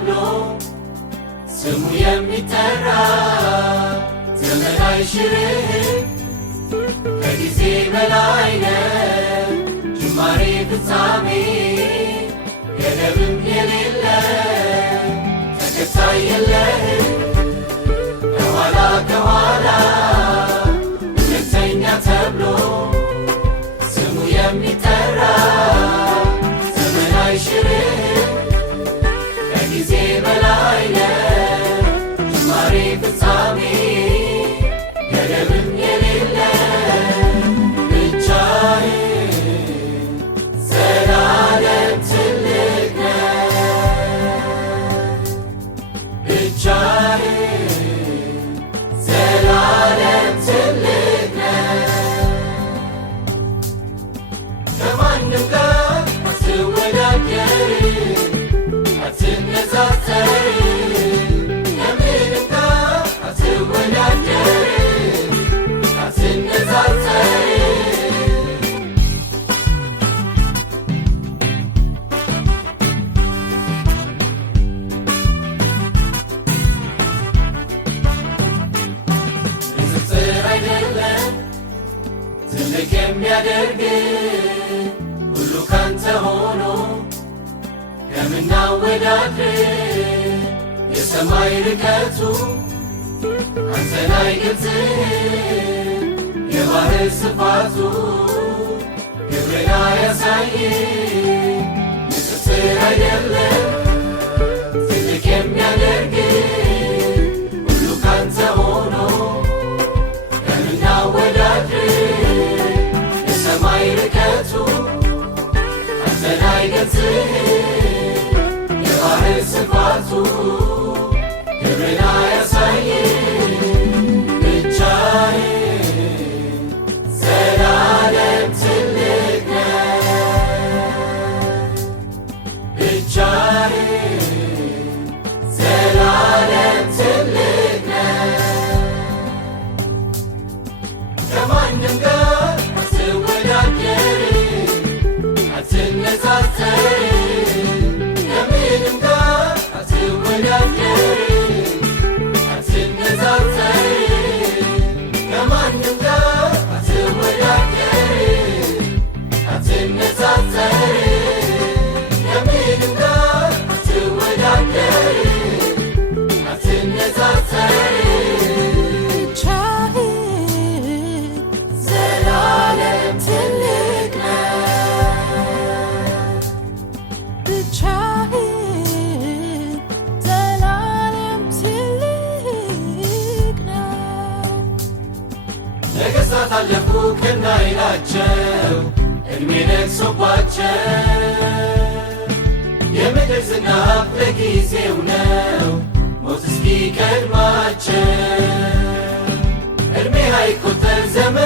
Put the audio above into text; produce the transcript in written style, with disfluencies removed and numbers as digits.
ተብሎ ስሙ የሚጠራ ዘመን አይሽርህም ከጊዜ በላይ ነህ ጅማሬ ፍጻሜ ገደብም የሌለ ተከታይ የለህም ከኋላ ሁለተኛ ተብሎ ስሙ የሚጠራ ዘመን አይሽርህም ከጊዜ በላይ ነህ ጅማሬ ፍጻሜ ገደብም የሌለ ትልቅ የሚያደርግ ሁሉ ካንተ ሆኖ ከምናወዳድር የሰማይ ርቀቱ አንተን አይገልጽም የባህር ስፋቱ ግብርና ያሳይ ንጽጽር አይደለም ትልቅ የሚያደርግ ሁሉ ካንተ ሆኖ ከምናወዳድር የሰማይ ርቀቱ አንተን አይገልጽም የባህር ስፋቱ ግብርና ያሳይ ብቻህን ዘላለም ትልቅ ነህ ብቻህን ዘላለም ትልቅ ነህ ከማንም ጋር አትወዳደርም አትነጻጸርም ከምንም ጋር አትወዳደርም አትነጻጸርም ከማንም ጋር አትወዳደርም አትነጻጸርም ከምንም ጋር አትወዳደርም አትነጻጸርም ነገሥታት አለፉ ከናይናቸው ዕድሜ ነግሶባቸው የምድር ዝናብ ለጊዜው ነው ሞት እስኪቀድማቸው ዕድሜ አይቆጠር ዘመን